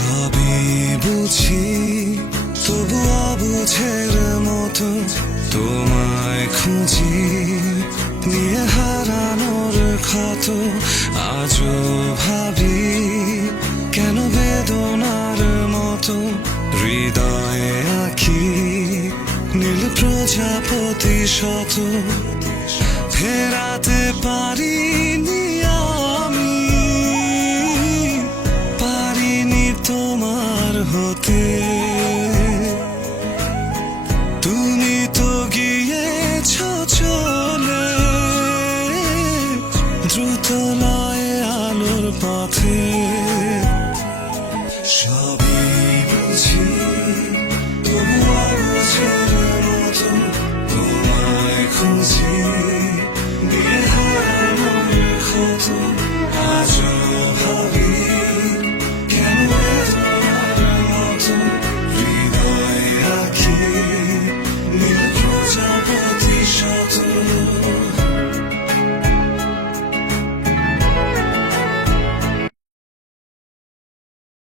সবই বুঝি তবু অবুঝের মতো তোমায় খুঁজি নিয়ে হারানোর ক্ষত আজও ভাবি কেন বেদনার মতো হৃদয়ে আঁকি নীল প্রজাপতি শত ফেরাতে পারিনি আমি পারিনি তোমার হতে তুমি তো গিয়েছ চলে দ্রুত লয়ে আলোর পথে